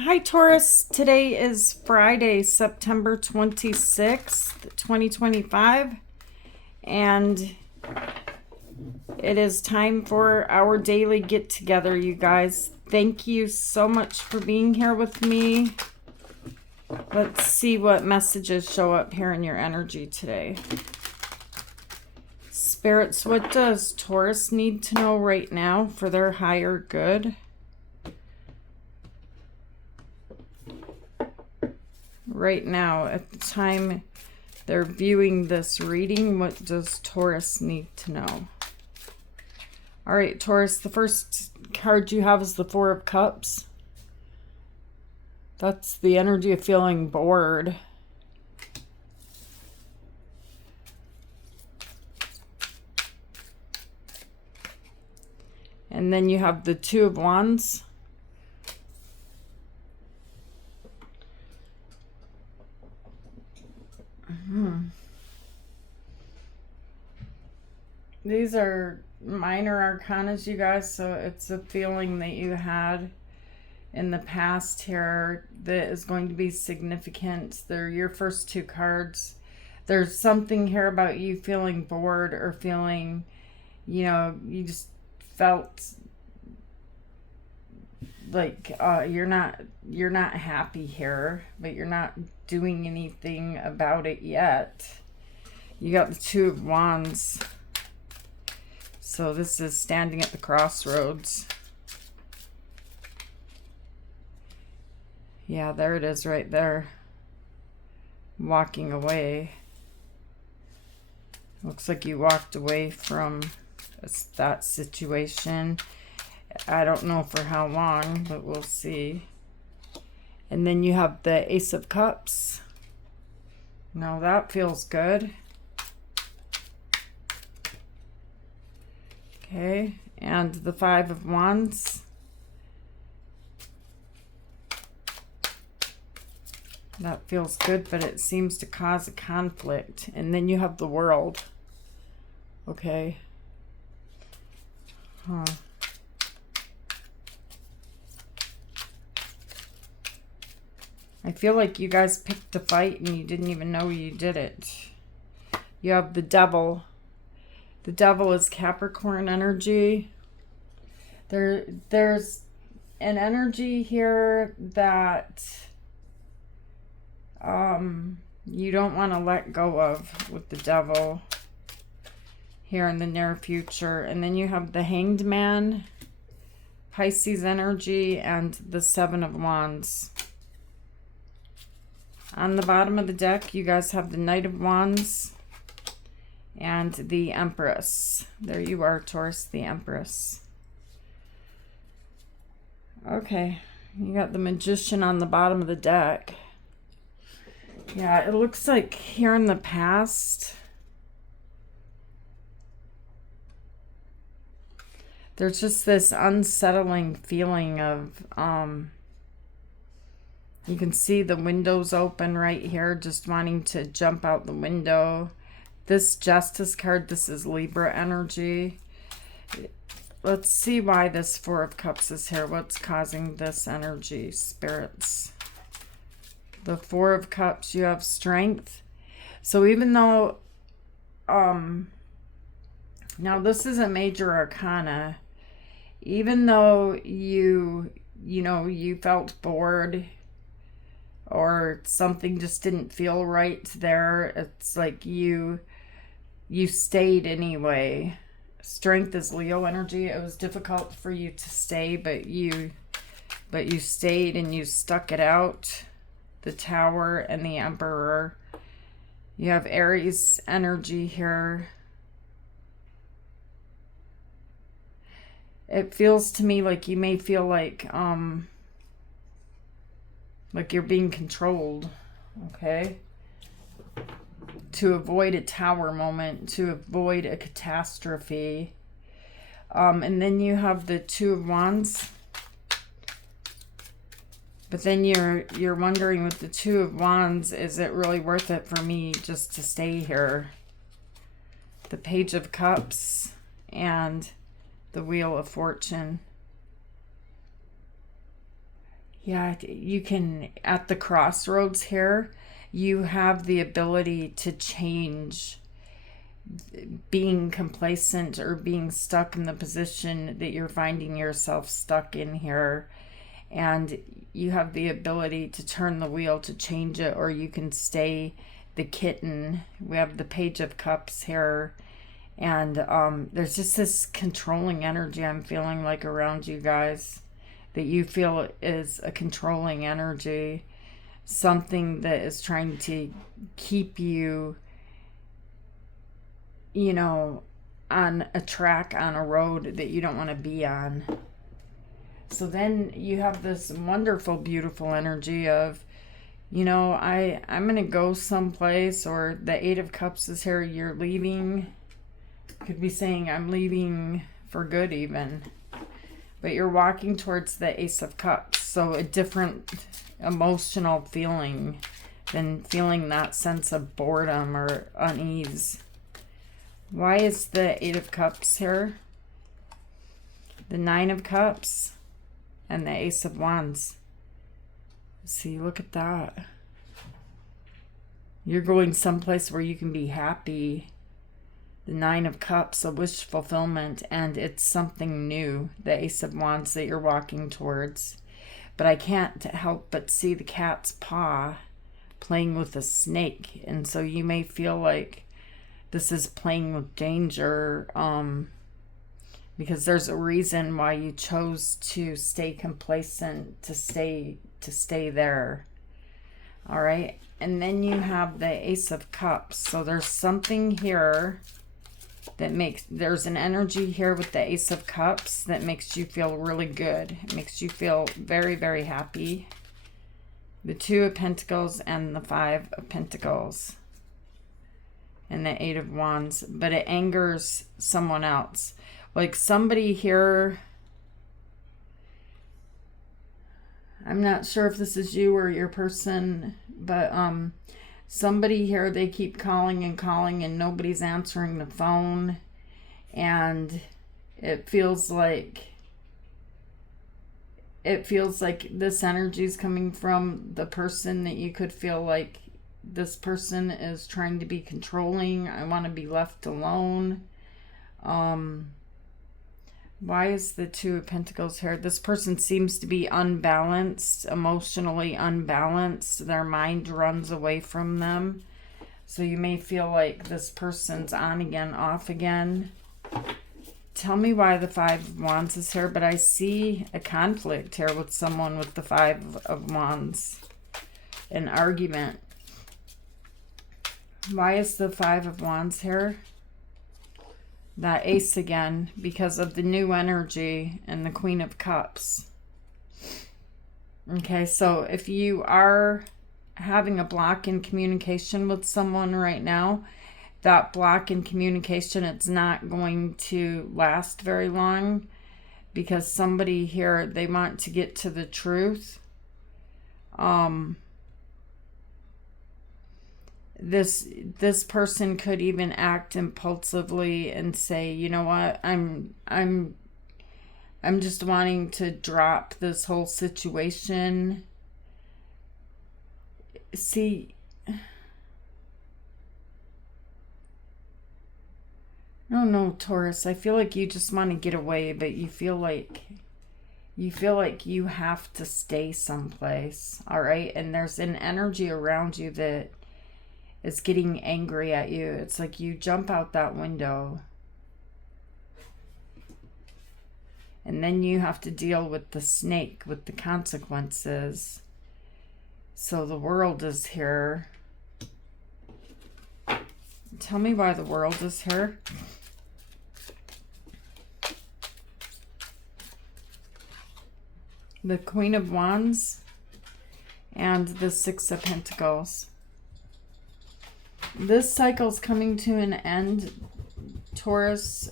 Hi, Taurus. Today is Friday, September 26th, 2025, and it is time for our daily get together, you guys. Thank you so much for being here with me. Let's see what messages show up here in your energy today. Spirits, what does Taurus need to know right now for their higher good? Right now, at the time they're viewing this reading, what does Taurus need to know? All right, Taurus, the first card you have is the Four of Cups. That's the energy of feeling bored. And then you have the Two of Wands. These are minor arcanas, you guys, so it's a feeling that you had in the past here that is going to be significant. They're your first two cards. There's something here about you feeling bored or feeling, you just felt like you're not happy here, but you're not doing anything about it yet. You got the Two of Wands. So this is standing at the crossroads. Yeah, there it is right there. Walking away. Looks like you walked away from that situation. I don't know for how long, but we'll see. And then you have the Ace of Cups. Now that feels good. Okay, and the Five of Wands. That feels good, but it seems to cause a conflict. And then you have the World. Okay. Huh. I feel like you guys picked a fight and you didn't even know you did it. You have the Devil. The Devil is Capricorn energy. There's an energy here that you don't want to let go of with the Devil here in the near future. And then you have the Hanged Man, Pisces energy, and the Seven of Wands. On the bottom of the deck, you guys have the Knight of Wands and the Empress. There you are, Taurus, the Empress. Okay, you got the Magician on the bottom of the deck. Yeah, it looks like here in the past, there's just this unsettling feeling of, you can see the windows open right here, just wanting to jump out the window. This Justice card, this is Libra energy. Let's see why this Four of Cups is here. What's causing this energy, spirits? The Four of Cups, you have strength. So even though, now this is a major arcana, even though you felt bored or something just didn't feel right there, it's like you stayed anyway. Strength is Leo energy. It was difficult for you to stay, but you stayed and you stuck it out. The Tower and the Emperor. You have Aries energy here. It feels to me like you may feel like you're being controlled, okay? To avoid a Tower moment, to avoid a catastrophe. And then you have the Two of Wands. But then you're wondering with the Two of Wands, is it really worth it for me just to stay here? The Page of Cups and the Wheel of Fortune. Yeah, you can, at the crossroads here, you have the ability to change being complacent or being stuck in the position that you're finding yourself stuck in here. And you have the ability to turn the wheel to change it, or you can stay the kitten. We have the Page of Cups here. And there's just this controlling energy I'm feeling like around you guys, that you feel is a controlling energy, something that is trying to keep you, you know, on a track, on a road that you don't want to be on. So then you have this wonderful, beautiful energy of, you know, I'm going to go someplace, or the Eight of Cups is here, you're leaving. Could be saying I'm leaving for good even. But you're walking towards the Ace of Cups. So a different emotional feeling than feeling that sense of boredom or unease. Why is the Eight of Cups here? The Nine of Cups and the Ace of Wands. See, look at that. You're going someplace where you can be happy. The Nine of Cups, a wish fulfillment, and it's something new, the Ace of Wands that you're walking towards. But I can't help but see the cat's paw playing with a snake, and so you may feel like this is playing with danger, because there's a reason why you chose to stay complacent, to stay there. All right, and then you have the Ace of Cups. So there's something here that there's an energy here with the Ace of Cups that makes you feel really good. It makes you feel very, very happy. The Two of Pentacles and the Five of Pentacles. And the Eight of Wands. But it angers someone else. Like somebody here, I'm not sure if this is you or your person, but somebody here, they keep calling and nobody's answering the phone. And it feels like this energy is coming from the person that you could feel like this person is trying to be controlling. I want to be left alone. Why is the Two of Pentacles here? This person seems to be unbalanced, emotionally unbalanced. Their mind runs away from them. So you may feel like this person's on again, off again. Tell me why the Five of Wands is here, but I see a conflict here with someone with the Five of Wands. An argument. Why is the Five of Wands here? That Ace again, because of the new energy and the Queen of Cups. Okay, so if you are having a block in communication with someone right now, that block in communication, it's not going to last very long, because somebody here, they want to get to the truth. This person could even act impulsively and say, you know what, I'm just wanting to drop this whole situation. See, no, Taurus, I feel like you just want to get away, but you feel like you have to stay someplace. All right, and there's an energy around you that is getting angry at you. It's like you jump out that window, and then you have to deal with the snake, with the consequences. So the World is here. Tell me why the World is here. The Queen of Wands and the Six of Pentacles. This cycle's coming to an end, Taurus,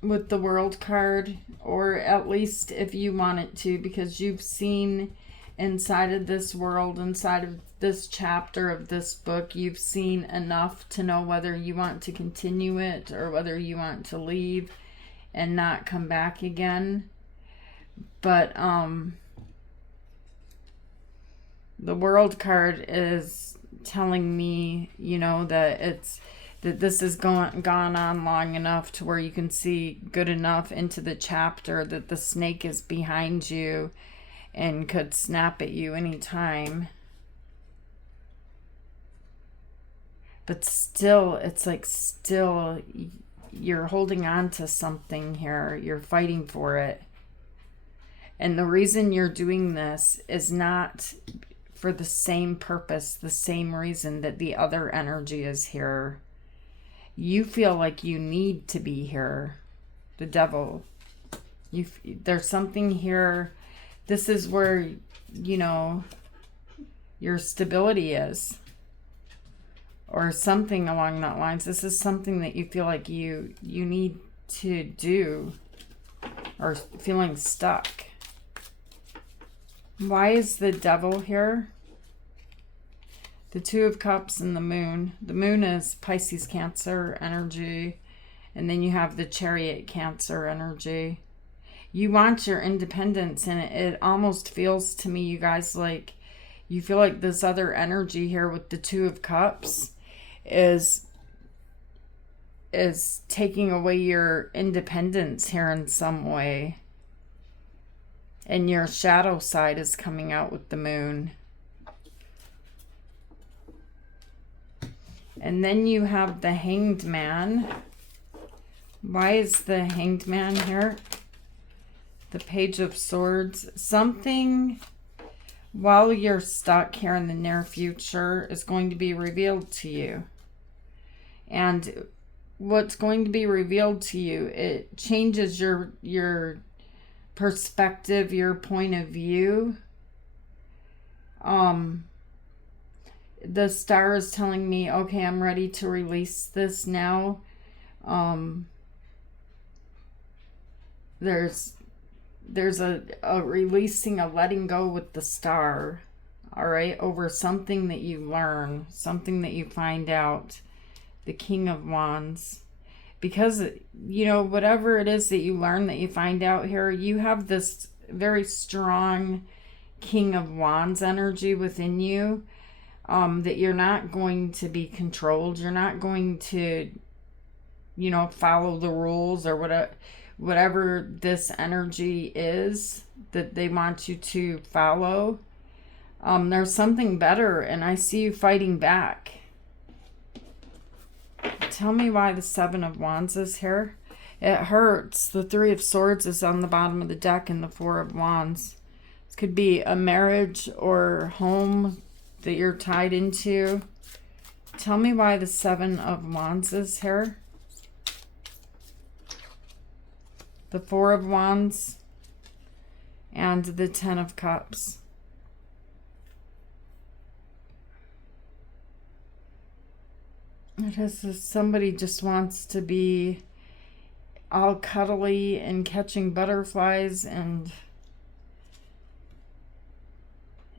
with the World card, or at least if you want it to, because you've seen inside of this world, inside of this chapter of this book, you've seen enough to know whether you want to continue it or whether you want to leave and not come back again. But the World card is telling me, you know, that this has gone on long enough to where you can see good enough into the chapter that the snake is behind you and could snap at you anytime. But still, it's like still you're holding on to something here. You're fighting for it. And the reason you're doing this is not for the same purpose, the same reason that the other energy is here. You feel like you need to be here. The devil. There's something here. This is where, you know, your stability is. Or something along that lines. This is something that you feel like you need to do. Or feeling stuck. Why is the devil here? The Two of Cups and the Moon. The Moon is Pisces, Cancer energy. And then you have the Chariot, Cancer energy. You want your independence, and it almost feels to me, you guys, like you feel like this other energy here with the Two of Cups is taking away your independence here in some way. And your shadow side is coming out with the Moon. And then you have the Hanged Man. Why is the Hanged Man here? The Page of Swords. Something, while you're stuck here in the near future, is going to be revealed to you. And what's going to be revealed to you, it changes your perspective, your point of view. The star is telling me, okay, I'm ready to release this now. There's a releasing, a letting go with the star, all right, over something that you learn, something that you find out. The King of Wands. Because, you know, whatever it is that you learn, that you find out here, you have this very strong King of Wands energy within you, that you're not going to be controlled. You're not going to, you know, follow the rules or whatever this energy is that they want you to follow. There's something better, and I see you fighting back. Tell me why the Seven of Wands is here. It hurts. The Three of Swords is on the bottom of the deck, and the Four of Wands. This could be a marriage or home that you're tied into. Tell me why the Seven of Wands is here. The Four of Wands and the Ten of Cups. It is somebody just wants to be all cuddly and catching butterflies, and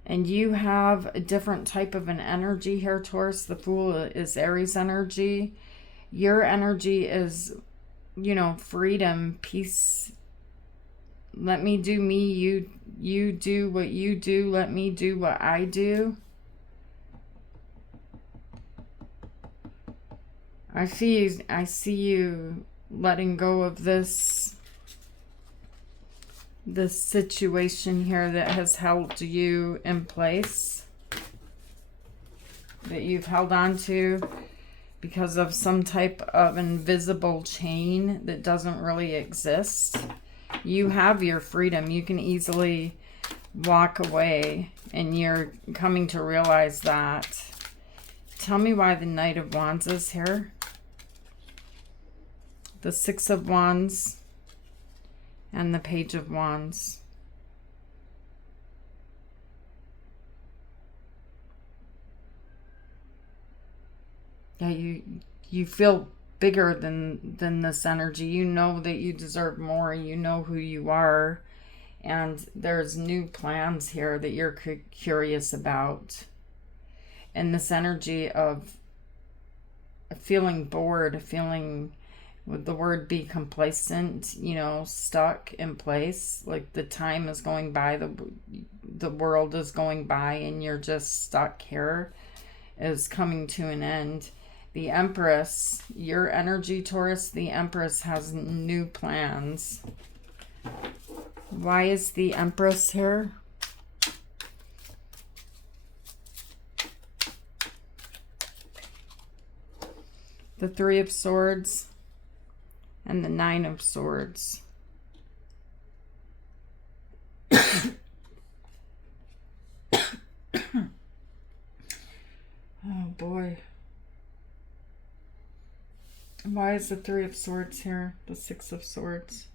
you have a different type of an energy here, Taurus. The Fool is Aries energy. Your energy is, you know, freedom, peace. Let me do me, you do what you do, let me do what I do. I see you letting go of this situation here that has held you in place, that you've held on to because of some type of invisible chain that doesn't really exist. You have your freedom. You can easily walk away, and you're coming to realize that. Tell me why the Knight of Wands is here. The Six of Wands and the Page of Wands. Yeah, you feel bigger than this energy. You know that you deserve more. You know who you are. And there's new plans here that you're curious about. And this energy of feeling bored, feeling would the word be complacent, you know, stuck in place, like the time is going by, the world is going by and you're just stuck here, is coming to an end. The Empress, your energy, Taurus, the Empress has new plans. Why is the Empress here? The Three of Swords and the Nine of Swords. Oh boy. Why is the Three of Swords here? The Six of Swords.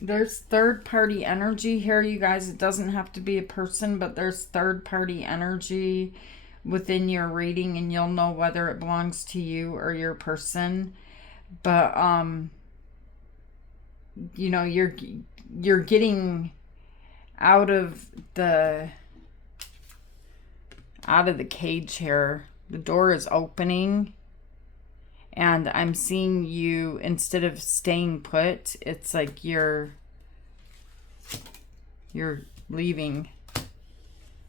There's third-party energy here, you guys. It doesn't have to be a person, but there's third-party energy within your reading, and you'll know whether it belongs to you or your person. But you know, you're getting out of the cage here. The door is opening, and I'm seeing you, instead of staying put, it's like you're leaving.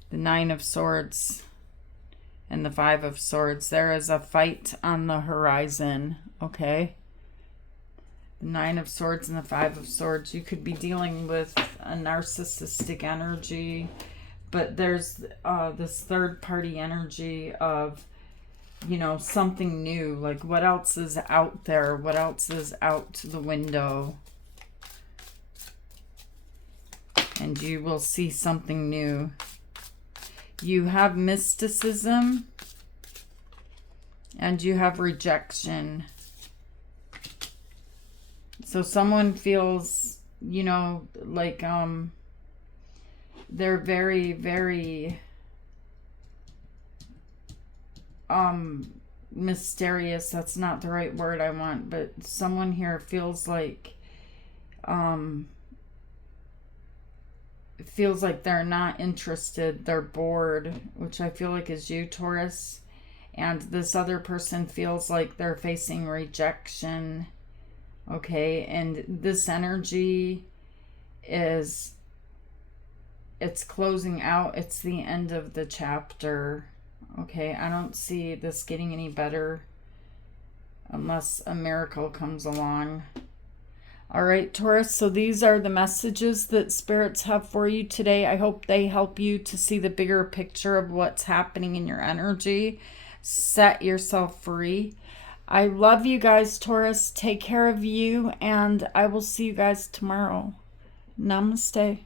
The Nine of Swords and the Five of Swords. There is a fight on the horizon, okay? The Nine of Swords and the Five of Swords. You could be dealing with a narcissistic energy, but there's this third-party energy of, you know, something new. Like, what else is out there? What else is out the window? And you will see something new. You have mysticism and you have rejection. So someone feels, you know, like they're very, very mysterious. That's not the right word I want, but someone here feels like they're not interested, they're bored, which I feel like is you, Taurus. And this other person feels like they're facing rejection, okay? And this energy is, it's closing out. It's the end of the chapter, okay? I don't see this getting any better unless a miracle comes along. All right, Taurus, so these are the messages that spirits have for you today. I hope they help you to see the bigger picture of what's happening in your energy. Set yourself free. I love you guys, Taurus. Take care of you, and I will see you guys tomorrow. Namaste.